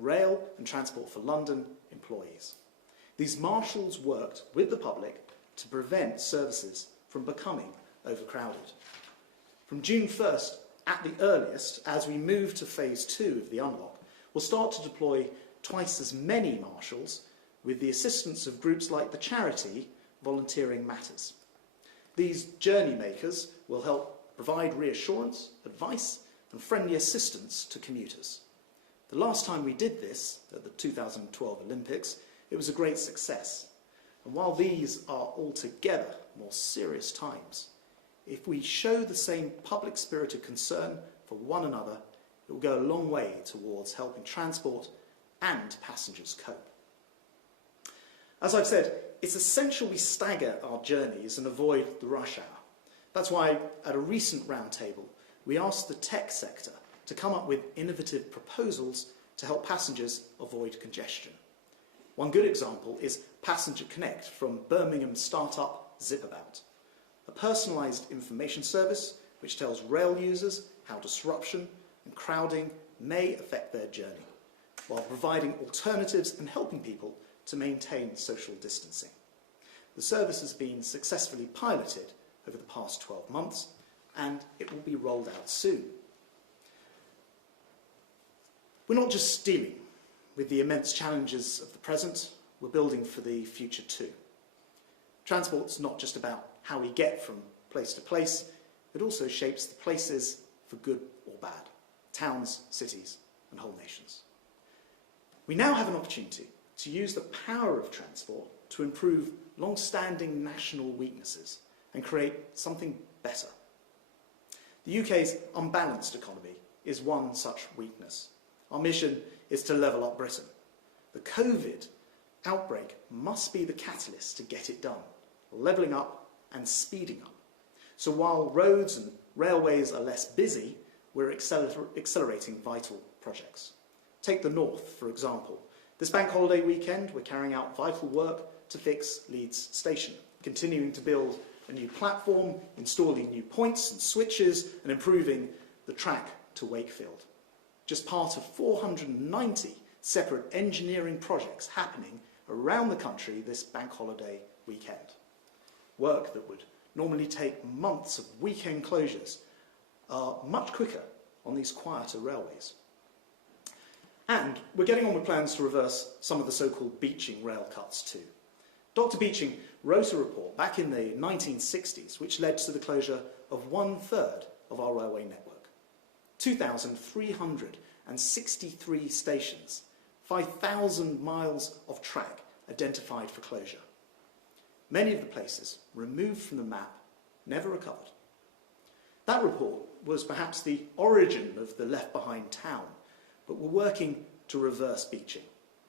Rail and Transport for London employees. These marshals worked with the public to prevent services from becoming overcrowded. From June 1st, at the earliest, as we move to phase 2 of the unlock, we'll start to deploy twice as many marshals with the assistance of groups like the charity Volunteering Matters. These journey makers will help provide reassurance, advice and friendly assistance to commuters. The last time we did this, at the 2012 Olympics, it was a great success. And while these are altogether more serious times, if we show the same public-spirited concern for one another, it will go a long way towards helping transport and passengers cope. As I've said, it's essential we stagger our journeys and avoid the rush hour. That's why, at a recent roundtable, we asked the tech sector to come up with innovative proposals to help passengers avoid congestion. One good example is Passenger Connect from Birmingham startup Zipabout, a personalised information service which tells rail users how disruption and crowding may affect their journey, while providing alternatives and helping people to maintain social distancing. The service has been successfully piloted over the past 12 months, and it will be rolled out soon. We're not just dealing with the immense challenges of the present, we're building for the future too. Transport's not just about how we get from place to place, it also shapes the places for good or bad, towns, cities and whole nations. We now have an opportunity to use the power of transport to improve long-standing national weaknesses and create something better. The UK's unbalanced economy is one such weakness. Our mission is to level up Britain. The COVID outbreak must be the catalyst to get it done, levelling up and speeding up. So while roads and railways are less busy, we're accelerating vital projects. Take the North, for example. This bank holiday weekend, we're carrying out vital work to fix Leeds Station, continuing to build a new platform, installing new points and switches, and improving the track to Wakefield. Just part of 490 separate engineering projects happening around the country this bank holiday weekend. Work that would normally take months of weekend closures are much quicker on these quieter railways. And we're getting on with plans to reverse some of the so-called beaching rail cuts too. Dr. Beeching wrote a report back in the 1960s which led to the closure of 1/3 of our railway network. 2,363 stations, 5,000 miles of track identified for closure. Many of the places removed from the map never recovered. That report was perhaps the origin of the Left Behind town, but we're working to reverse beaching.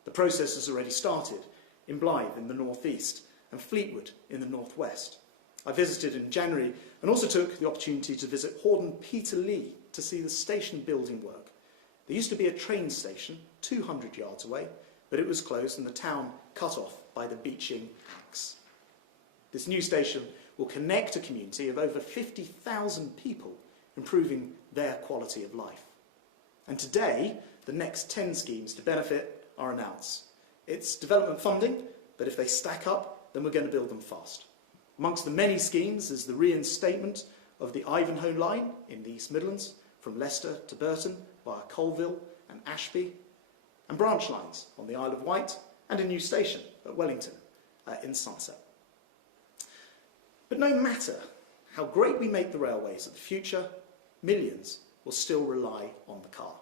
The process has already started in Blythe in the northeast and Fleetwood in the northwest. I visited in January and also took the opportunity to visit Hordern Peterlee to see the station building work. There used to be a train station 200 yards away, but it was closed and the town cut off by the beaching axe. This new station will connect a community of over 50,000 people, improving their quality of life. And today, the next 10 schemes to benefit are announced. It's development funding, but if they stack up, then we're going to build them fast. Amongst the many schemes is the reinstatement of the Ivanhoe line in the East Midlands, from Leicester to Burton via Colville and Ashby, and branch lines on the Isle of Wight, and a new station at Wellington in Sunset. But no matter how great we make the railways of the future, millions will still rely on the car.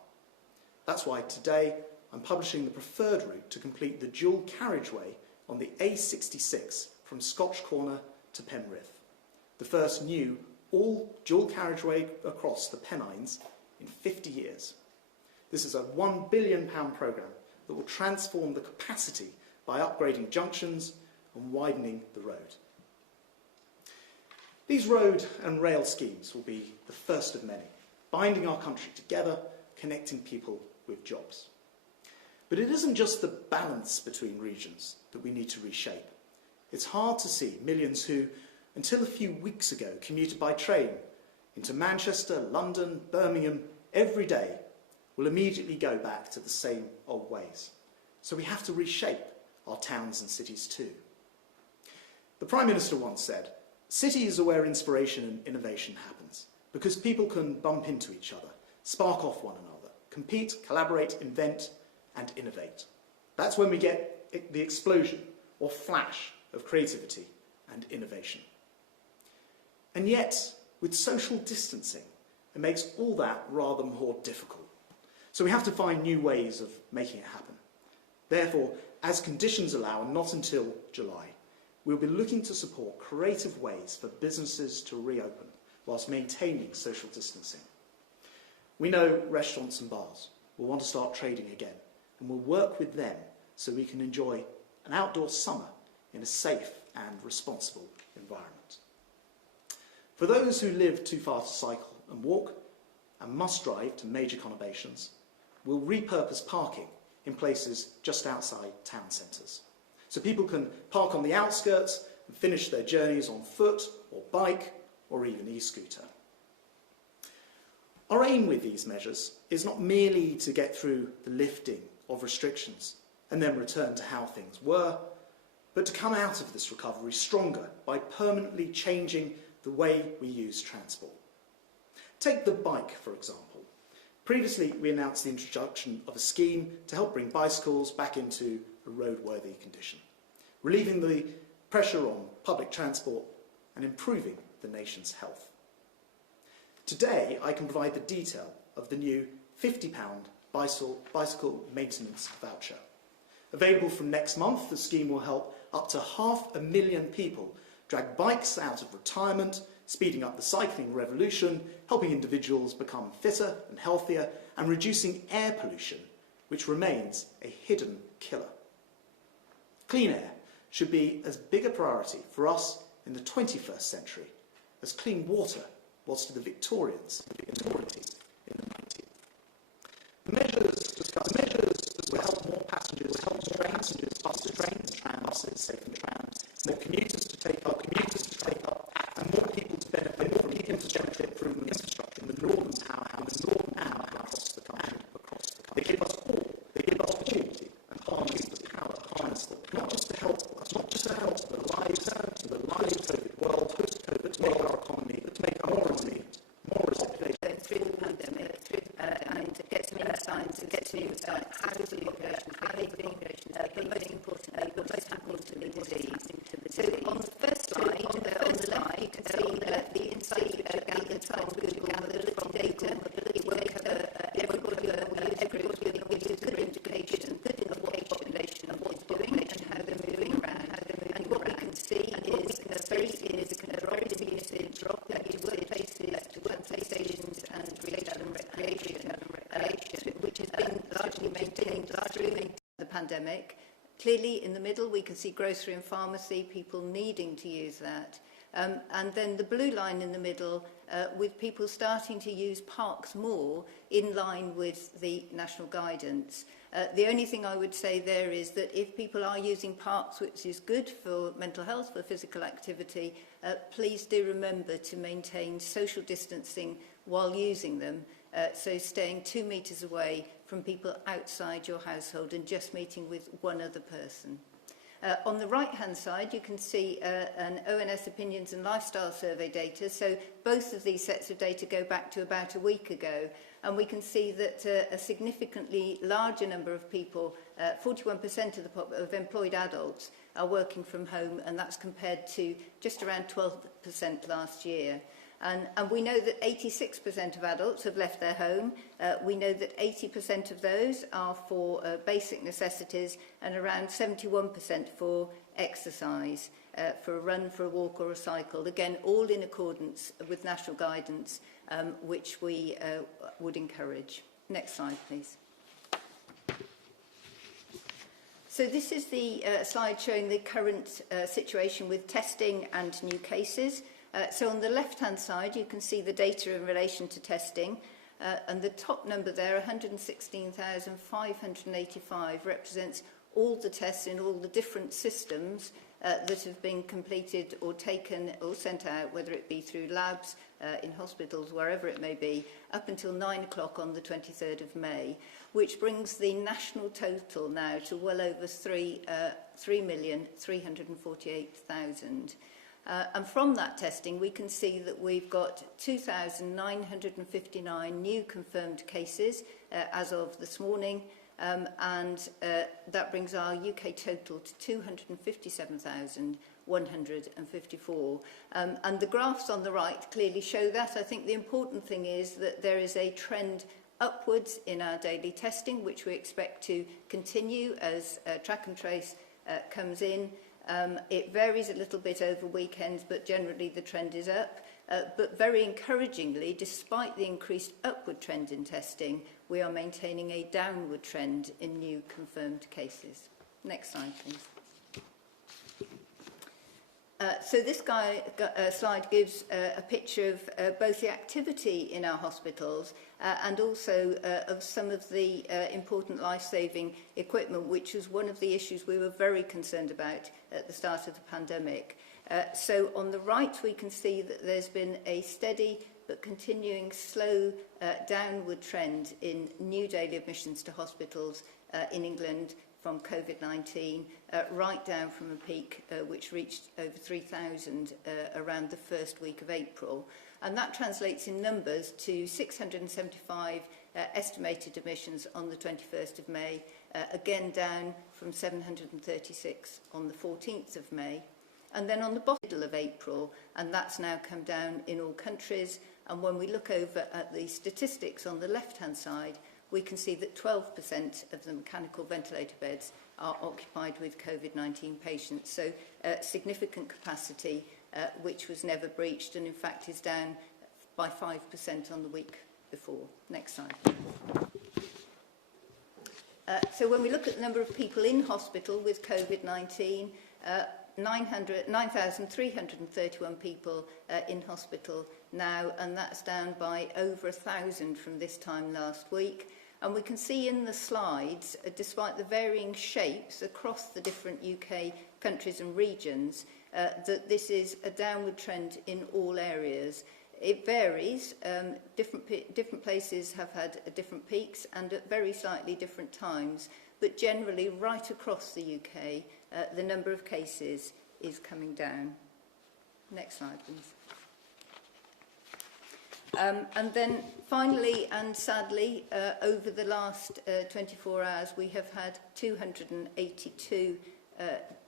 That's why today I'm publishing the preferred route to complete the dual carriageway on the A66 from Scotch Corner to Penrith, the first new all dual carriageway across the Pennines in 50 years. This is a £1 billion programme that will transform the capacity by upgrading junctions and widening the road. These road and rail schemes will be the first of many, binding our country together, connecting people with jobs. But it isn't just the balance between regions that we need to reshape. It's hard to see millions who, until a few weeks ago, commuted by train into Manchester, London, Birmingham every day, will immediately go back to the same old ways. So we have to reshape our towns and cities too. The Prime Minister once said, "Cities are where inspiration and innovation happens, because people can bump into each other, spark off one another, compete, collaborate, invent, and innovate. That's when we get the explosion or flash of creativity and innovation." And yet, with social distancing, it makes all that rather more difficult. So we have to find new ways of making it happen. Therefore, as conditions allow, and not until July, we'll be looking to support creative ways for businesses to reopen whilst maintaining social distancing. We know restaurants and bars will want to start trading again, and we'll work with them so we can enjoy an outdoor summer in a safe and responsible environment. For those who live too far to cycle and walk and must drive to major conurbations, we'll repurpose parking in places just outside town centres, so people can park on the outskirts and finish their journeys on foot or bike or even e-scooter. Our aim with these measures is not merely to get through the lifting of restrictions and then return to how things were, but to come out of this recovery stronger by permanently changing the way we use transport. Take the bike, for example. Previously, we announced the introduction of a scheme to help bring bicycles back into a roadworthy condition, relieving the pressure on public transport and improving the nation's health. Today, I can provide the detail of the new £50 bicycle maintenance voucher. Available from next month, the scheme will help up to 500,000 people drag bikes out of retirement, speeding up the cycling revolution, helping individuals become fitter and healthier, and reducing air pollution, which remains a hidden killer. Clean air should be as big a priority for us in the 21st century as clean water was to the Victorians in the 19th. The measures will help more passengers, faster trains, trams, safer trams, more commuters to take up, and more people to benefit from the infrastructure in the northern powerhouse across the country. They give us opportunity and harness the power of harness, not just to help the lives of the COVID world, post-COVID, to make our economy, but to make our economy more resilient. Going through the pandemic, and to get some insights, to get to how to the operation, how they do operations, but most importantly, what's happening to the disease. So on the first slide, on the left, you can see the insights which are gathered from Google mobility data. It will cover everybody with a good indication of what the population of what's doing and how they're moving around. And what we can see is a very significant drop in usage to workplaces, stations and retail and recreation, which has been largely maintained through the pandemic. Clearly, in the middle, we can see grocery and pharmacy, people needing to use that. And then the blue line in the middle, with people starting to use parks more in line with the national guidance. The only thing I would say there is that if people are using parks, which is good for mental health, for physical activity, please do remember to maintain social distancing while using them. So staying 2 metres away from people outside your household and just meeting with one other person. On the right-hand side, you can see an ONS Opinions and Lifestyle Survey data. So both of these sets of data go back to about a week ago. And we can see that a significantly larger number of people, 41% of employed adults, are working from home, and that's compared to just around 12% last year. And we know that 86% of adults have left their home. We know that 80% of those are for basic necessities and around 71% for exercise, for a run, for a walk or a cycle. Again, all in accordance with national guidance, which we would encourage. Next slide, please. So this is the slide showing the current situation with testing and new cases. So on the left-hand side, you can see the data in relation to testing. And the top number there, 116,585, represents all the tests in all the different systems that have been completed or taken or sent out, whether it be through labs, in hospitals, wherever it may be, up until 9 o'clock on the 23rd of May, which brings the national total now to well over 3,348,000. And from that testing, we can see that we've got 2,959 new confirmed cases as of this morning, and that brings our UK total to 257,154. And the graphs on the right clearly show that. I think the important thing is that there is a trend upwards in our daily testing, which we expect to continue as track and trace comes in. It varies a little bit over weekends, but generally the trend is up. But very encouragingly, despite the increased upward trend in testing, we are maintaining a downward trend in new confirmed cases. Next slide, please. So this slide gives a picture of both the activity in our hospitals and also of some of the important life-saving equipment, which was one of the issues we were very concerned about at the start of the pandemic. So on the right, we can see that there's been a steady but continuing slow downward trend in new daily admissions to hospitals in England from COVID-19, right down from a peak which reached over 3,000 around the first week of April. And that translates in numbers to 675 estimated admissions on the 21st of May, again down from 736 on the 14th of May. And then on the bottom of April, and that's now come down in all countries. And when we look over at the statistics on the left-hand side, we can see that 12% of the mechanical ventilator beds are occupied with COVID-19 patients. So significant capacity, which was never breached, and in fact is down by 5% on the week before. Next slide. So when we look at the number of people in hospital with COVID-19, 9,331 people in hospital now, and that's down by over 1,000 from this time last week. And we can see in the slides, despite the varying shapes across the different UK countries and regions, that this is a downward trend in all areas. It varies. Different places have had different peaks and at very slightly different times. But generally, right across the UK, the number of cases is coming down. Next slide, please. And then finally and sadly, over the last 24 hours, we have had 282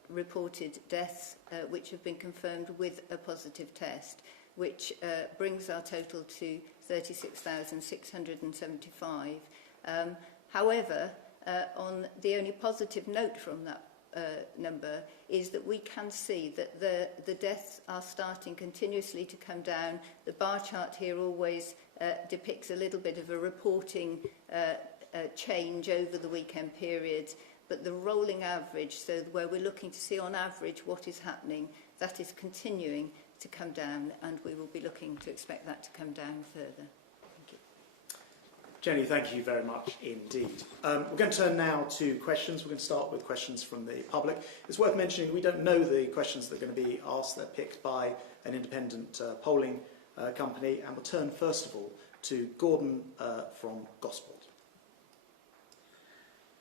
reported deaths which have been confirmed with a positive test, which brings our total to 36,675. However, on the only positive note from that number is that we can see that the deaths are starting continuously to come down. The bar chart here always depicts a little bit of a reporting change over the weekend period, but the rolling average, so where we're looking to see on average what is happening, that is continuing to come down, and we will be looking to expect that to come down further. Jenny, thank you very much indeed. We're going to turn now to questions. We're going to start with questions from the public. It's worth mentioning we don't know the questions that are going to be asked. They're picked by an independent polling company. And we'll turn first of all to Gordon from Gosport.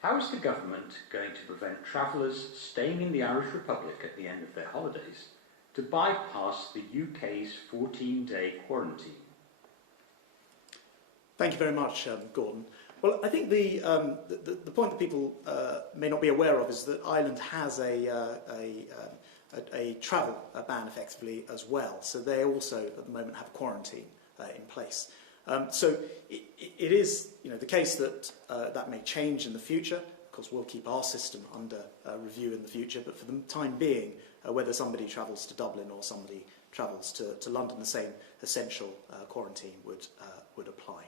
How is the government going to prevent travellers staying in the Irish Republic at the end of their holidays to bypass the UK's 14-day quarantine? Thank you very much, Gordon. Well, I think the point that people may not be aware of is that Ireland has a travel ban effectively as well. So they also at the moment have quarantine in place. So it is the case that that may change in the future. Of course, we'll keep our system under review in the future. But for the time being, whether somebody travels to Dublin or somebody travels to London, the same essential quarantine would apply.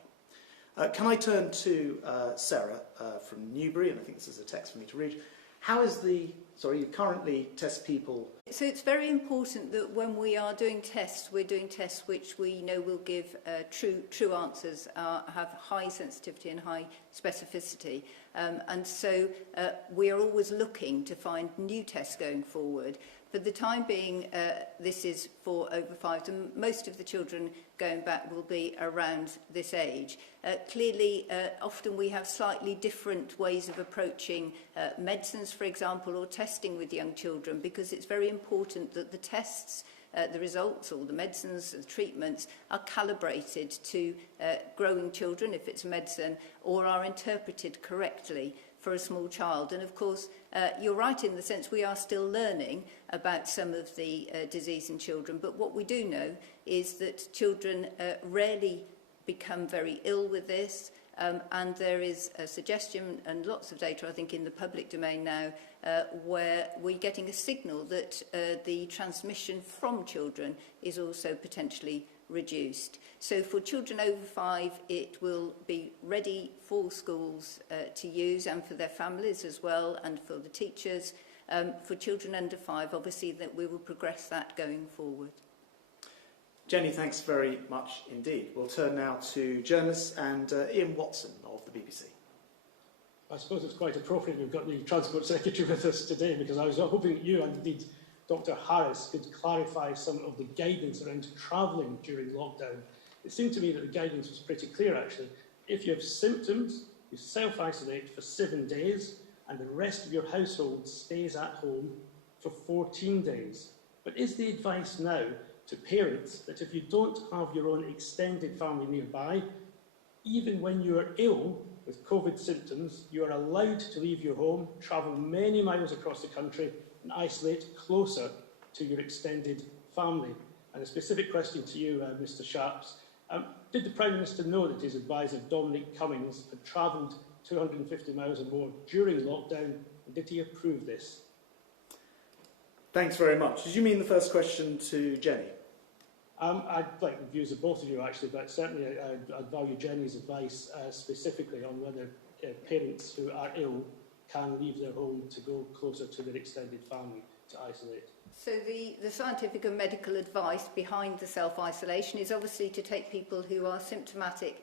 Can I turn to Sarah from Newbury, and I think this is a text for me to read. How is the Sorry, you currently test people. So it's very important that when we are doing tests, we're doing tests which we know will give true answers, have high sensitivity and high specificity. And so we are always looking to find new tests going forward. For the time being, this is for over 5, and most of the children going back will be around this age. Clearly, often we have slightly different ways of approaching medicines, for example, or testing with young children, because it's very important that the tests, the results, or the medicines, the treatments, are calibrated to growing children, if it's medicine, or are interpreted correctly for a small child. And of course, you're right in the sense we are still learning about some of the disease in children, but what we do know is that children rarely become very ill with this, and there is a suggestion and lots of data, I think, in the public domain now, where we're getting a signal that the transmission from children is also potentially reduced. So for children over 5, it will be ready for schools to use, and for their families as well, and for the teachers. For children under 5, obviously, that we will progress that going forward. Jenny, thanks very much indeed. We'll turn now to journalists and Ian Watson of the BBC. I suppose it's quite appropriate we've got the Transport Secretary with us today, because I was hoping that you and indeed Dr Harris could clarify some of the guidance around travelling during lockdown. It seemed to me that the guidance was pretty clear, actually. If you have symptoms, you self-isolate for 7 days, and the rest of your household stays at home for 14 days. But is the advice now to parents that if you don't have your own extended family nearby, even when you are ill with COVID symptoms, you are allowed to leave your home, travel many miles across the country, and isolate closer to your extended family? And a specific question to you, Mr Shapps. Did the Prime Minister know that his advisor, Dominic Cummings, had travelled 250 miles or more during lockdown, and did he approve this? Thanks very much. Did you mean the first question to Jenny? I'd like the views of both of you, actually, but certainly I'd value Jenny's advice specifically on whether parents who are ill can leave their home to go closer to their extended family to isolate. So the scientific and medical advice behind the self-isolation is obviously to take people who are symptomatic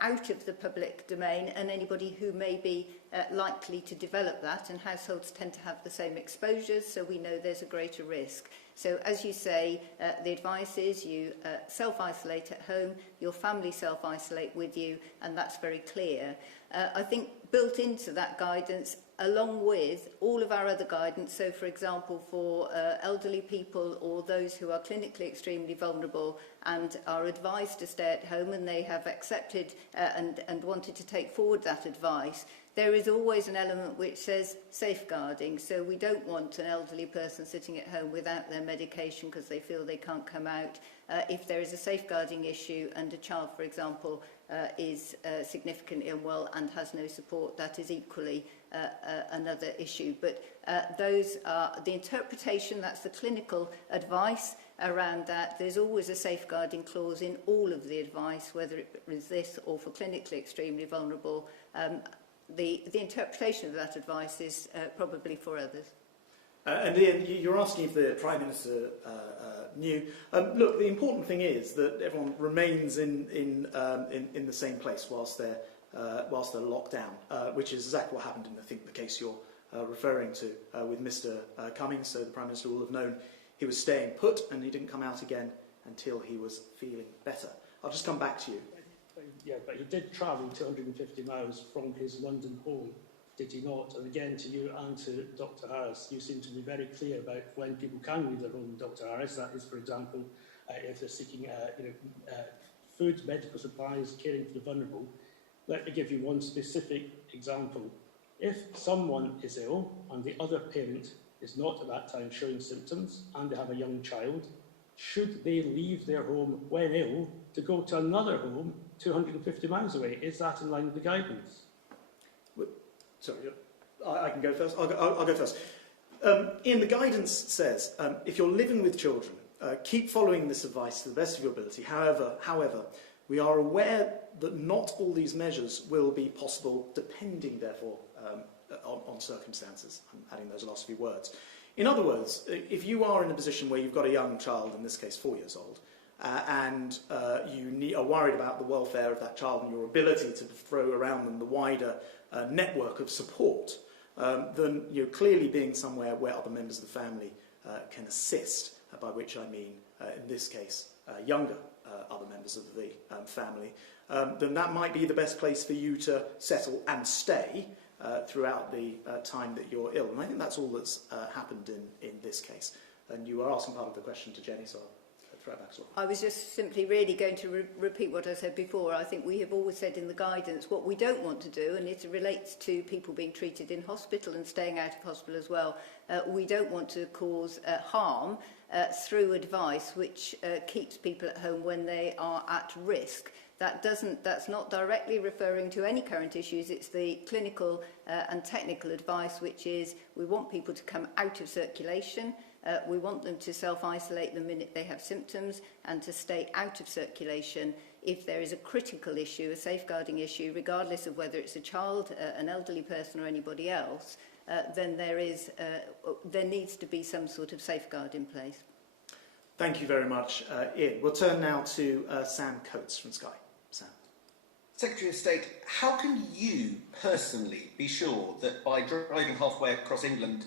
out of the public domain, and anybody who may be likely to develop that, and households tend to have the same exposures, so we know there's a greater risk. So as you say, the advice is you self-isolate at home, your family self-isolate with you, and that's very clear. I think built into that guidance, along with all of our other guidance, so for example for elderly people or those who are clinically extremely vulnerable and are advised to stay at home, and they have accepted and wanted to take forward that advice, there is always an element which says safeguarding. So we don't want an elderly person sitting at home without their medication because they feel they can't come out. If there is a safeguarding issue and a child, for example, is significantly unwell and has no support, that is equally another issue. But those are the interpretation, that's the clinical advice around that. There's always a safeguarding clause in all of the advice, whether it is this or for clinically extremely vulnerable. The interpretation of that advice is probably for others. And Ian, you're asking if the Prime Minister knew. Look, the important thing is that everyone remains in the same place whilst they're locked down, which is exactly what happened in, I think, the case you're referring to with Mr Cummings. So the Prime Minister will have known he was staying put, and he didn't come out again until he was feeling better. I'll just come back to you. Yeah, but he did travel 250 miles from his London home, did he not? And again, to you and to Dr Harris, you seem to be very clear about when people can leave their home, Dr Harris. That is, for example, if they're seeking food, medical supplies, caring for the vulnerable. Let me give you one specific example. If someone is ill and the other parent is not at that time showing symptoms and they have a young child, should they leave their home when ill to go to another home 250 miles away? Is that in line with the guidance? Sorry, I can go first. I'll go first. Ian, the guidance says if you're living with children, keep following this advice to the best of your ability. However, we are aware that not all these measures will be possible, depending, therefore, on circumstances. I'm adding those last few words. In other words, if you are in a position where you've got a young child, in this case 4 years old, and you are worried about the welfare of that child and your ability to throw around them the wider network of support, then you're clearly being somewhere where other members of the family can assist, by which I mean, in this case, younger other members of the family, then that might be the best place for you to settle and stay throughout the time that you're ill. And I think that's all that's happened in this case. And you were asking part of the question to Jenny, so I'll throw it back to her. I was just simply really going to repeat what I said before. I think we have always said in the guidance what we don't want to do, and it relates to people being treated in hospital and staying out of hospital as well. We don't want to cause harm through advice which keeps people at home when they are at risk. That's not directly referring to any current issues. It's the clinical and technical advice, which is we want people to come out of circulation. We want them to self-isolate the minute they have symptoms and to stay out of circulation. If there is a critical issue, a safeguarding issue, regardless of whether it's a child, an elderly person or anybody else, then there needs to be some sort of safeguard in place. Thank you very much, Ian. We'll turn now to Sam Coates from Sky. Sam. Secretary of State, how can you personally be sure that by driving halfway across England,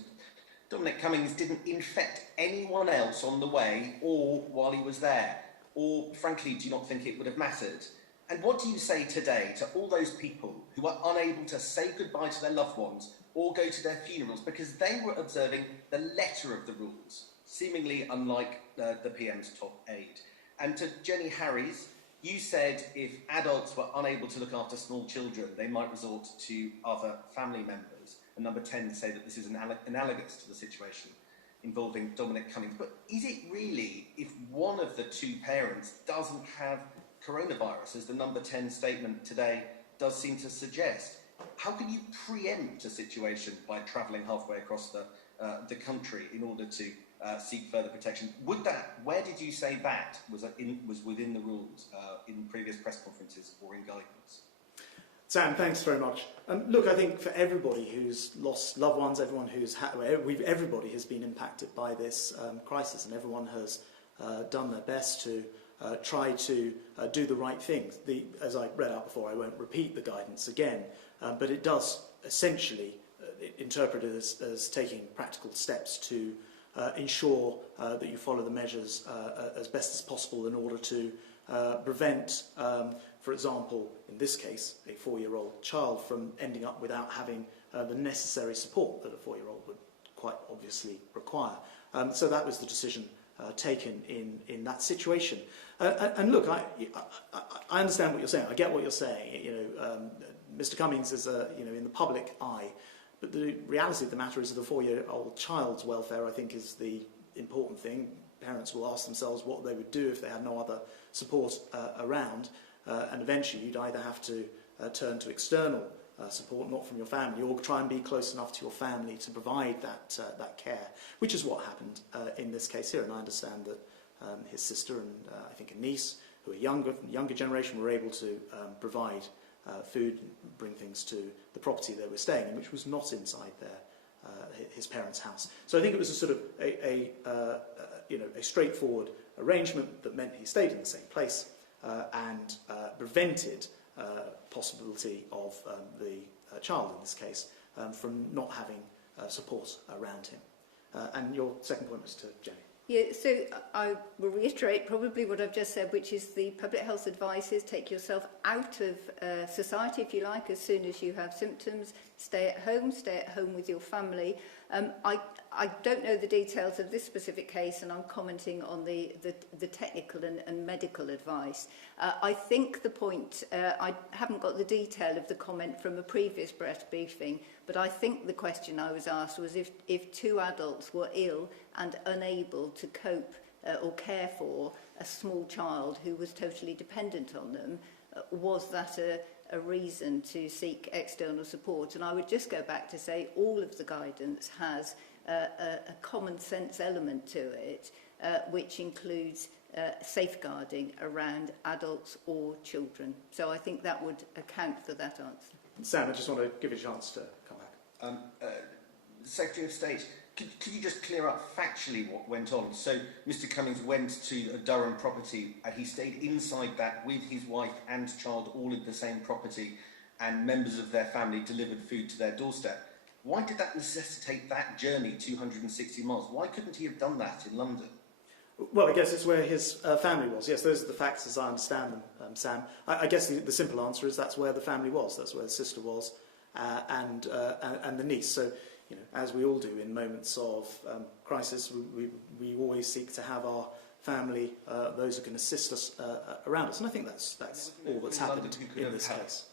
Dominic Cummings didn't infect anyone else on the way or while he was there? Or, frankly, do you not think it would have mattered? And what do you say today to all those people who are unable to say goodbye to their loved ones or go to their funerals because they were observing the letter of the rules, seemingly unlike the PM's top aide? And to Jenny Harries, you said if adults were unable to look after small children, they might resort to other family members. And number 10 say that this is analogous to the situation involving Dominic Cummings. But is it really if one of the two parents doesn't have coronavirus, as the number 10 statement today does seem to suggest? How can you preempt a situation by travelling halfway across the country in order to seek further protection? Where did you say that was within the rules in previous press conferences or in guidance? Sam, thanks very much. Look, I think for everybody who's lost loved ones, everybody has been impacted by this crisis, and everyone has done their best to try to do the right thing. As I read out before, I won't repeat the guidance again, but it does essentially interpret it as taking practical steps to ensure that you follow the measures as best as possible in order to prevent, for example, in this case, a 4-year-old child from ending up without having the necessary support that a 4-year-old would quite obviously require. So that was the decision taken in that situation. And look, I understand what you're saying. I get what you're saying. Mr. Cummings is in the public eye, but the reality of the matter is that the 4-year-old child's welfare, I think, is the important thing. Parents will ask themselves what they would do if they had no other support around, and eventually you'd either have to turn to external support, not from your family, or try and be close enough to your family to provide that care, which is what happened in this case here. And I understand that his sister and I think a niece, who are younger generation, were able to provide food and bring things to the property they were staying in, which was not inside his parents' house. So I think it was a sort of a straightforward arrangement that meant he stayed in the same place and prevented possibility of the child in this case from not having support around him. And your second point was to Jenny. Yeah, so I will reiterate probably what I've just said, which is the public health advice is take yourself out of society, if you like, as soon as you have symptoms. Stay at home with your family. I don't know the details of this specific case, and I'm commenting on the technical and medical advice. I think the point, I haven't got the detail of the comment from a previous press briefing, but I think the question I was asked was if two adults were ill and unable to cope or care for a small child who was totally dependent on them, was that a reason to seek external support? And I would just go back to say all of the guidance has a common sense element to it, which includes safeguarding around adults or children. So I think that would account for that answer. Sam, I just want to give you a chance to come back. Secretary of State, could you just clear up factually what went on? So Mr Cummings went to a Durham property and he stayed inside that with his wife and child all in the same property, and members of their family delivered food to their doorstep. Why did that necessitate that journey 260 miles? Why couldn't he have done that in London? Well, I guess it's where his family was. Yes, those are the facts as I understand them, Sam. I guess the simple answer is that's where the family was. That's where the sister was, and the niece. So, you know, as we all do in moments of crisis, we always seek to have our family, those who can assist us around us. And I think that's all that's happened in this case.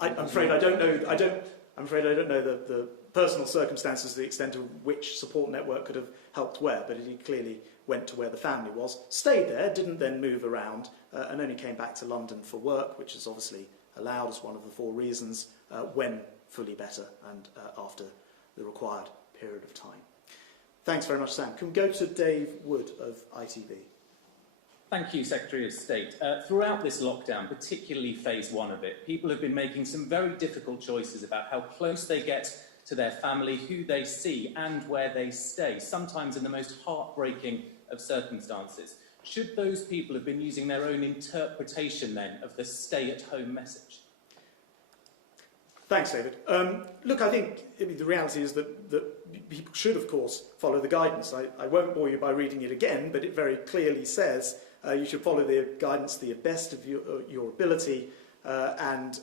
I'm afraid I don't know. I'm afraid I don't know the personal circumstances, the extent of which support network could have helped where, but he clearly went to where the family was, stayed there, didn't then move around, and only came back to London for work, which is obviously allowed as one of the 4 reasons, when fully better and after the required period of time. Thanks very much, Sam. Can we go to Dave Wood of ITV? Thank you, Secretary of State. Throughout this lockdown, particularly phase 1 of it, people have been making some very difficult choices about how close they get to their family, who they see and where they stay, sometimes in the most heartbreaking of circumstances. Should those people have been using their own interpretation then of the stay-at-home message? Thanks, David. Look, I think the reality is that people should, of course, follow the guidance. I won't bore you by reading it again, but it very clearly says you should follow the guidance to the best of your ability and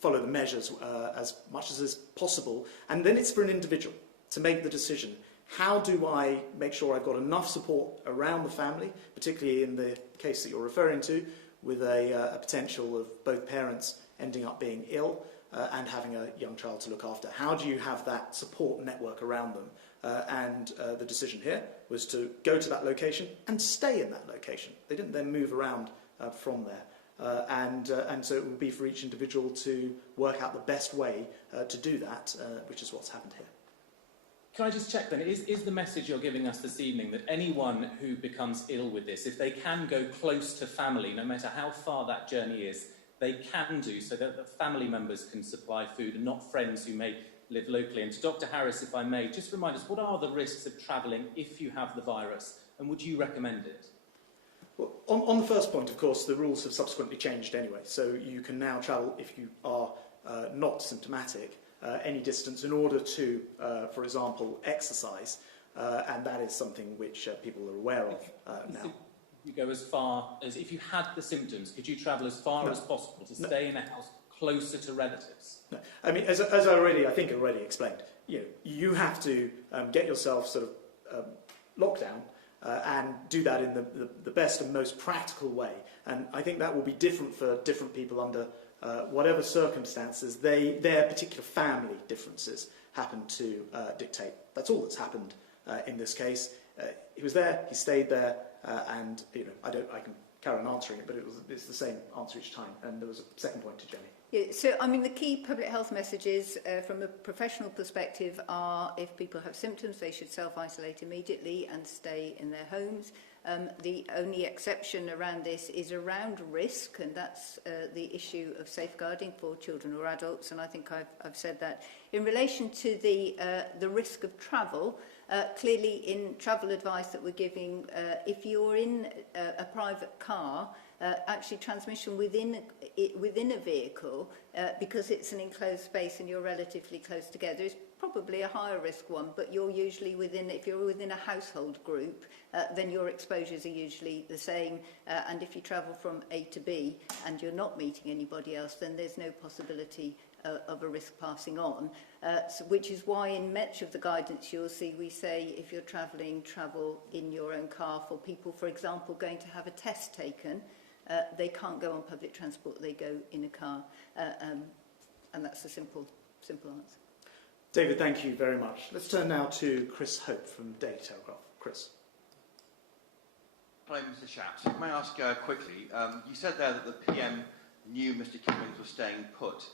follow the measures as much as is possible. And then it's for an individual to make the decision. How do I make sure I've got enough support around the family, particularly in the case that you're referring to, with a potential of both parents ending up being ill and having a young child to look after? How do you have that support network around them? And the decision here was to go to that location and stay in that location. They didn't then move around from there. And so it would be for each individual to work out the best way to do that, which is what's happened here. Can I just check then, is the message you're giving us this evening that anyone who becomes ill with this, if they can go close to family, no matter how far that journey is, they can do so that the family members can supply food and not friends who may live locally? And to Dr Harris, if I may, just remind us, what are the risks of travelling if you have the virus, and would you recommend it? Well, on the first point, of course, the rules have subsequently changed anyway, so you can now travel if you are not symptomatic any distance in order to, for example, exercise, and that is something which people are aware of now. You go as far as, if you had the symptoms, could you travel as far as possible to stay in a house closer to relatives? No. I mean, as I already explained, you have to get yourself sort of locked down and do that in the best and most practical way. And I think that will be different for different people under whatever circumstances their particular family differences happen to dictate. That's all that's happened in this case. He was there, he stayed there, and I can carry on answering it, but it's the same answer each time. And there was a second point to Jenny. Yeah, so, I mean, the key public health messages from a professional perspective are if people have symptoms, they should self-isolate immediately and stay in their homes. The only exception around this is around risk, and that's the issue of safeguarding for children or adults, and I think I've said that. In relation to the risk of travel, clearly in travel advice that we're giving, if you're in a private car, actually transmission within a vehicle, because it's an enclosed space and you're relatively close together, is probably a higher risk one, but you're usually if you're within a household group, then your exposures are usually the same, and if you travel from A to B and you're not meeting anybody else, then there's no possibility of a risk passing on, which is why in much of the guidance you'll see we say if you're travelling, travel in your own car. For people, for example, going to have a test taken, they can't go on public transport, they go in a car, and that's a simple answer. David, thank you very much. Let's turn now to Chris Hope from Daily Telegraph. Chris. Hello, Mr Shapps. May I ask quickly, you said there that the PM knew Mr Cummings was staying put.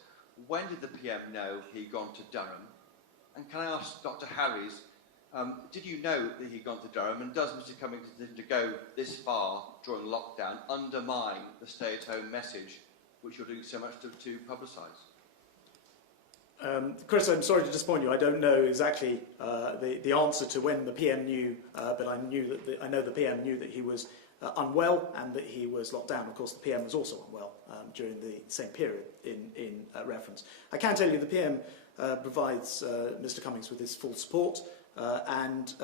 When did the PM know he'd gone to Durham? And can I ask Dr Harries, did you know that he'd gone to Durham, and does Mr Cummings intend to go this far during lockdown undermine the stay-at-home message which you're doing so much to publicise? Chris, I'm sorry to disappoint you. I don't know exactly the answer to when the PM knew, but I know the PM knew that he was unwell and that he was locked down. Of course, the PM was also unwell during the same period in reference. I can tell you the PM provides Mr Cummings with his full support, and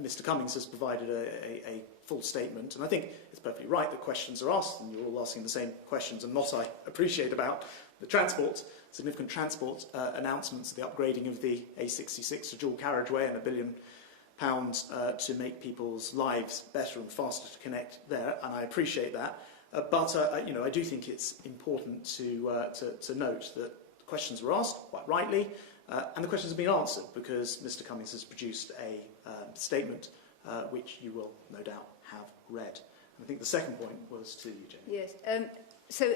Mr Cummings has provided a full statement. And I think it's perfectly right that questions are asked, and you're all asking the same questions, and not I appreciate about the significant transport announcements, the upgrading of the A66 to dual carriageway and £1 billion to make people's lives better and faster to connect there, and I appreciate that. But I do think it's important to note that questions were asked, quite rightly, and the questions have been answered because Mr Cummings has produced a statement which you will no doubt have read. And I think the second point was to you, Jenny. Yes. So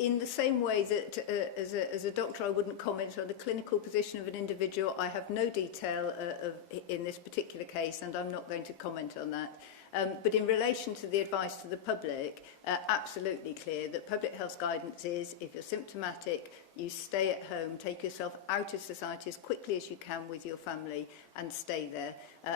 in the same way that as a doctor I wouldn't comment on the clinical position of an individual, I have no detail in this particular case and I'm not going to comment on that. But in relation to the advice to the public, absolutely clear that public health guidance is if you're symptomatic, you stay at home, take yourself out of society as quickly as you can with your family and stay there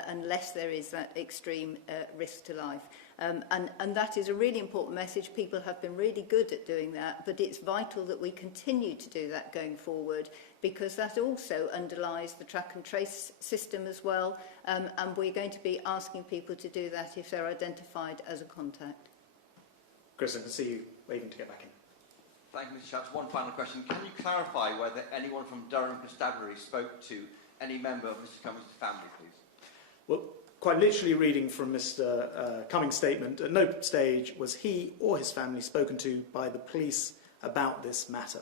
unless there is that extreme risk to life. And that is a really important message. People have been really good at doing that, but it's vital that we continue to do that going forward because that also underlies the track and trace system as well, and we're going to be asking people to do that if they're identified as a contact. Chris, I can see you waving to get back in. Thank you, Mr Shapps. One final question. Can you clarify whether anyone from Durham Constabulary spoke to any member of Mr Cummings' family, please? Well, quite literally reading from Mr Cummings' statement, at no stage was he or his family spoken to by the police about this matter.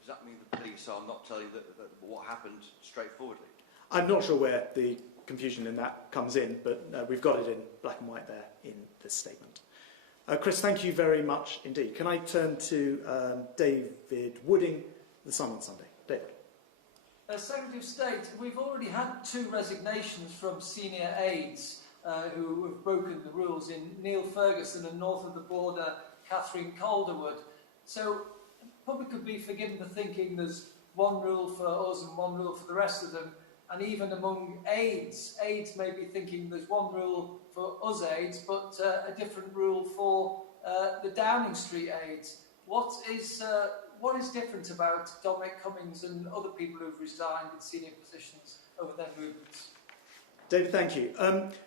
Does that mean the police are not telling you that what happened straightforwardly? I'm not sure where the confusion in that comes in, but we've got it in black and white there in this statement. Chris, thank you very much indeed. Can I turn to David Wooding, The Sun on Sunday? David. Secretary of State, we've already had 2 resignations from senior aides who have broken the rules in Neil Ferguson and north of the border, Catherine Calderwood. So the public could be forgiven for thinking there's one rule for us and one rule for the rest of them. And even among aides may be thinking there's one rule for us aides, but a different rule for the Downing Street aides. What is different about Dominic Cummings and other people who've resigned in senior positions over their movements? David, thank you.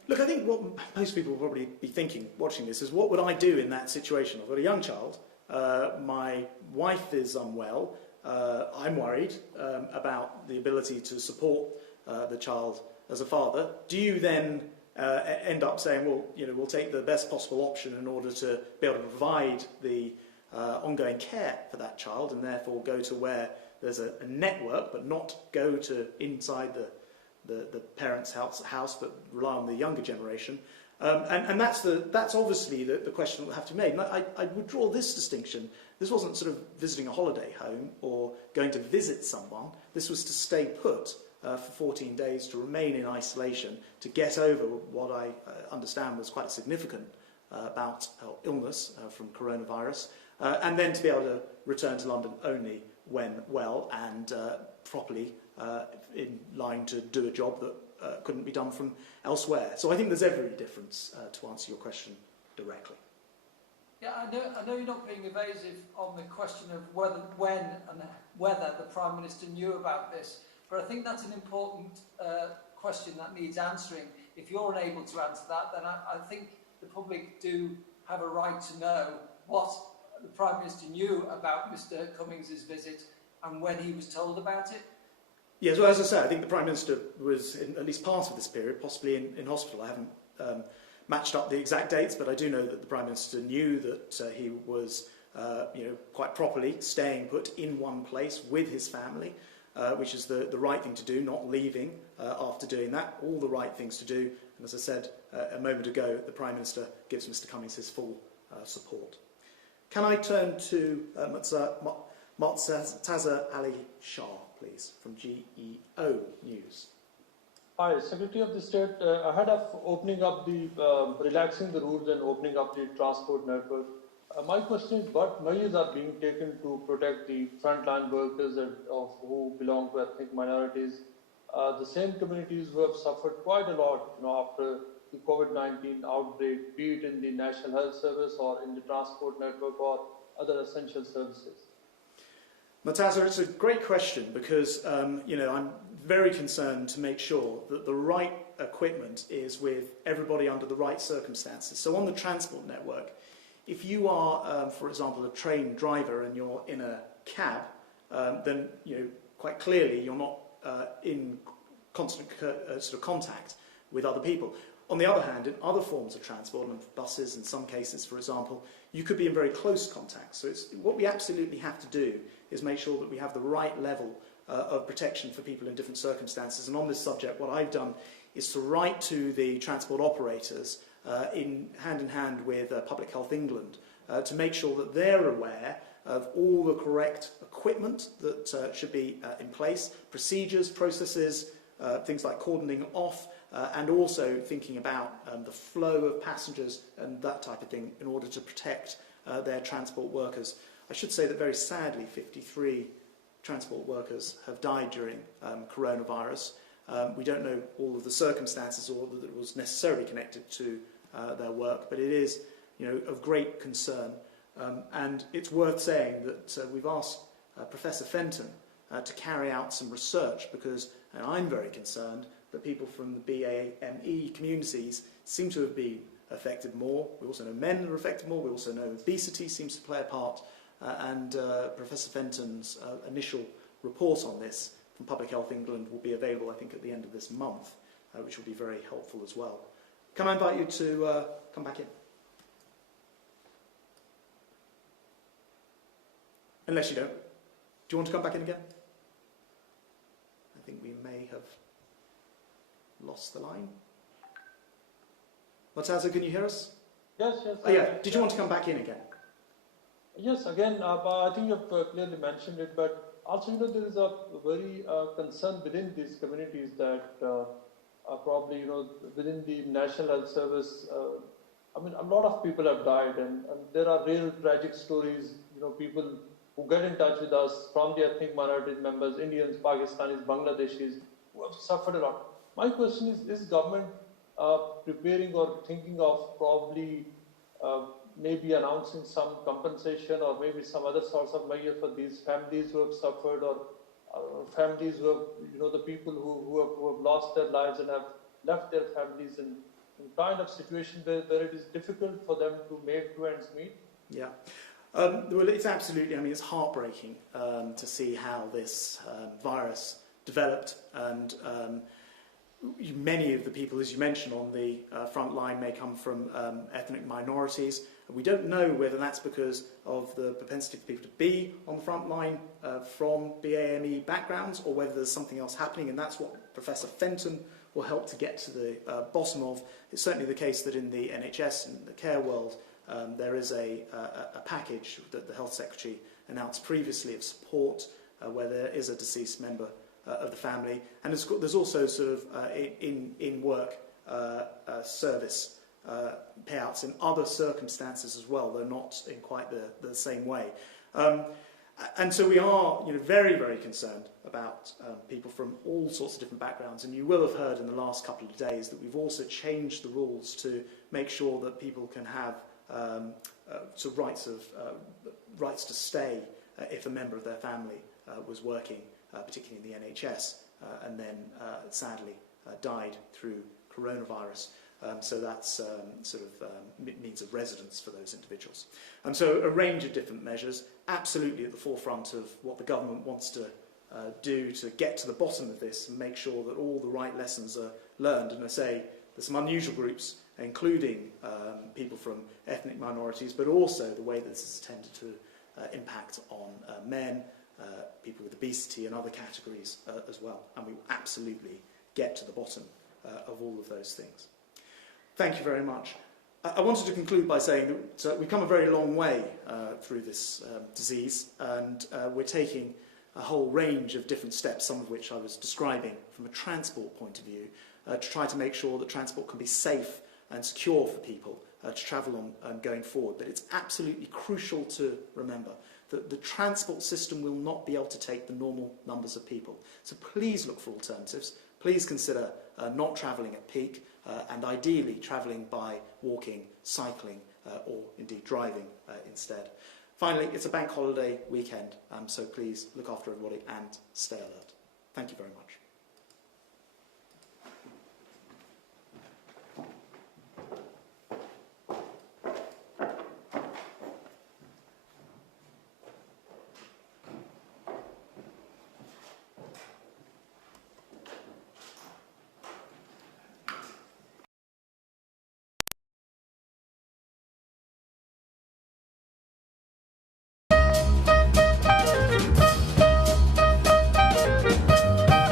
Look, I think what most people will probably be thinking, watching this, is what would I do in that situation? I've got a young child. My wife is unwell. I'm worried about the ability to support the child as a father. Do you then end up saying, well, we'll take the best possible option in order to be able to provide the ongoing care for that child and therefore go to where there's a network, but not go to inside the parents' house, but rely on the younger generation? And that's obviously the question that will have to be made. And I would draw this distinction. This wasn't sort of visiting a holiday home or going to visit someone. This was to stay put for 14 days, to remain in isolation, to get over what I understand was quite a significant bout of illness from coronavirus, and then to be able to return to London only when well and properly in line to do a job that couldn't be done from elsewhere. So I think there's every difference to answer your question directly. Yeah, I know you're not being evasive on the question of when and whether the Prime Minister knew about this, but I think that's an important question that needs answering. If you're unable to answer that, then I think the public do have a right to know what the Prime Minister knew about Mr Cummings' visit and when he was told about it. Yes, well, as I said, I think the Prime Minister was, in at least part of this period, possibly in hospital. I haven't matched up the exact dates, but I do know that the Prime Minister knew that he was, quite properly staying put in one place with his family, which is the right thing to do, not leaving after doing that. All the right things to do. And as I said a moment ago, the Prime Minister gives Mr Cummings his full support. Can I turn to Murtaza Ali Shah, please, from GEO News? Hi, Secretary of the State. Ahead of opening up relaxing the rules and opening up the transport network, My question is, what measures are being taken to protect the frontline workers who belong to ethnic minorities, the same communities who have suffered quite a lot, after the COVID-19 outbreak, be it in the National Health Service or in the transport network or other essential services? Murtaza, it's a great question because I'm very concerned to make sure that the right equipment is with everybody under the right circumstances. So on the transport network, if you are, for example, a train driver and you're in a cab, then quite clearly you're not in constant sort of contact with other people. On the other hand, in other forms of transport, and buses in some cases, for example, you could be in very close contact. So what we absolutely have to do is make sure that we have the right level of protection for people in different circumstances. And on this subject, what I've done is to write to the transport operators in hand with Public Health England to make sure that they're aware of all the correct equipment that should be in place, procedures, processes, things like cordoning off, and also thinking about the flow of passengers and that type of thing in order to protect their transport workers. I should say that very sadly 53 transport workers have died during coronavirus. We don't know all of the circumstances or that it was necessarily connected to their work, but it is of great concern. And it's worth saying that we've asked Professor Fenton to carry out some research because, and I'm very concerned, that people from the BAME communities seem to have been affected more. We also know men are affected more. We also know obesity seems to play a part. And Professor Fenton's initial report on this from Public Health England will be available, I think, at the end of this month, which will be very helpful as well. Can I invite you to come back in? Unless you don't. Do you want to come back in again? I think we may have lost the line. Murtaza, can you hear us? Yes. Oh, yeah. Did you want to come back in again? Yes, again, I think you've clearly mentioned it, but also, there is a very concern within these communities that probably, within the National Health Service, a lot of people have died, and there are real tragic stories, people who get in touch with us from the ethnic minority members, Indians, Pakistanis, Bangladeshis, who have suffered a lot. My question is government preparing or thinking of probably maybe announcing some compensation or maybe some other sorts of measure for these families who have suffered, or families who have, the people who have lost their lives and have left their families in kind of situation where it is difficult for them to make two ends meet? Yeah. Well, it's absolutely, it's heartbreaking to see how this virus developed, and many of the people, as you mentioned, on the front line may come from ethnic minorities. We don't know whether that's because of the propensity for people to be on the front line from BAME backgrounds, or whether there's something else happening, and that's what Professor Fenton will help to get to the bottom of. It's certainly the case that in the NHS and the care world, there is a package that the Health Secretary announced previously of support where there is a deceased member of the family, and there's also sort of in-work service payouts in other circumstances as well, though not in quite the same way. And so we are very, very concerned about people from all sorts of different backgrounds, and you will have heard in the last couple of days that we've also changed the rules to make sure that people can have sort of rights to stay if a member of their family was working, particularly in the NHS, and then sadly died through coronavirus. So that's sort of means of residence for those individuals. And so a range of different measures, absolutely at the forefront of what the government wants to do to get to the bottom of this and make sure that all the right lessons are learned. And I say there's some unusual groups, including people from ethnic minorities, but also the way that this is tended to impact on men, people with obesity and other categories as well. And we will absolutely get to the bottom of all of those things. Thank you very much. I wanted to conclude by saying that we've come a very long way through this disease, and we're taking a whole range of different steps, some of which I was describing from a transport point of view, to try to make sure that transport can be safe and secure for people to travel on going forward. But it's absolutely crucial to remember that the transport system will not be able to take the normal numbers of people. So please look for alternatives. Please consider not travelling at peak and ideally travelling by walking, cycling or indeed driving instead. Finally, it's a bank holiday weekend, so please look after everybody and stay alert. Thank you very much.